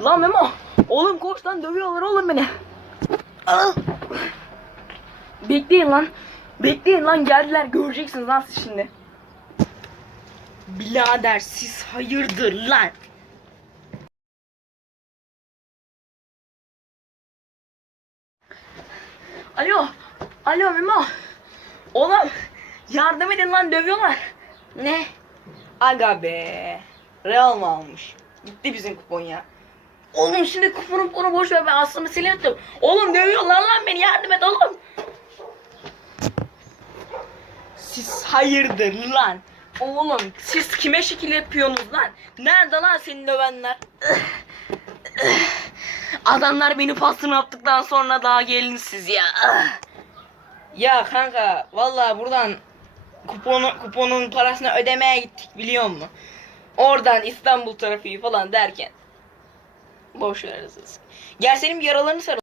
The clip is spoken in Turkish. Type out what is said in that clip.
Lan Memo. Oğlum koş lan dövüyorlar oğlum beni. Al. Bekleyin lan. Bekleyin lan geldiler göreceksiniz lan siz şimdi. Birader siz hayırdır lan? Alo. Alo Memo. Oğlum yardım edin lan dövüyorlar. Ne? Aga be. Real mı almış? Gitti bizim kupon ya. Oğlum şimdi kuponu kuponu boş ver ben aslında siliyordum. Oğlum dövüyorlar lan beni yardım et oğlum. Siz hayırdır lan? Oğlum siz kime şekil yapıyorsunuz lan? Nerede lan seni dövenler? Adamlar beni pastırma yaptıktan sonra daha gelin siz ya. Ya kanka vallahi buradan kuponu kuponun parasını ödemeye gittik biliyor musun? Oradan İstanbul trafiği falan derken boş ver siz. Gel senin yaralarını sarıl.